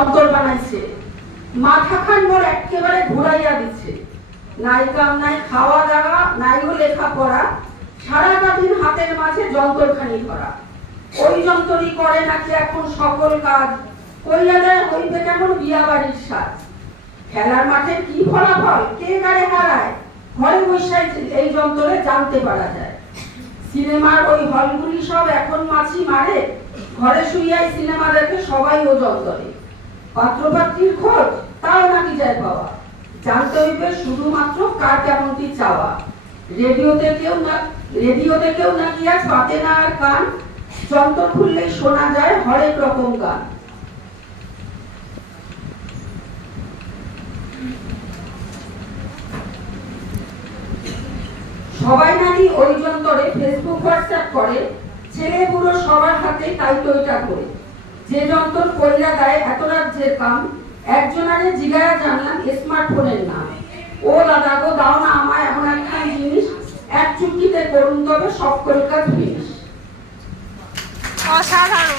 যন্তর বানাইছে, মাথা খান্ডর একেবারে ঘুরাইয়া দিচ্ছে। নাই কাম নাই খাওয়া দাওয়া, নাইও লেখাপড়া, সারাটা দিন হাতের মাঝে যন্তরখানি ধরা। ওই যন্তরই করে নাকি এখন সকল কাজ, কইয়া যায় হইবে কেমন বিয়া বাড়ির সাজ। খেলার মাঠে কি ফলাফল কে গাড়ে হারায়, ঘরে বসে এই যন্তরে জানতে পারা যায়। সিনেমার ওই হলগুলি সব এখন মাছি মারে, ঘরে শুইয়াই সিনেমা দেখে সবাই ও যন্তরে। পাত্রপাত্রীর খোঁজ তাও নাকি যায় পাওয়া, জানতে হইবে শুধুমাত্র কার কেমনটি চাওয়া। রেডিওতে কেউ নাকি আজ পাতে না আর কান, যন্তর খুললেই শোনা যায় হরেক রকম গান। সবাই নাকি ওই যন্তরে ফেসবুক হোয়াটসঅ্যাপ করে, ছেলে বুড়ো সবার হাতে তাই টইটা করে। যে যন্তর কইরা দেয় এত রাজ্যের কাম, একজনারে জিগায়া জানলাম স্মার্টফোনের নাম। ও দাদা গো দাও না আমায় এমন একখান জিনিস, এক চুটকিতে করুন তবে সব কলকাতা ফিনিশ। অসাধারণ।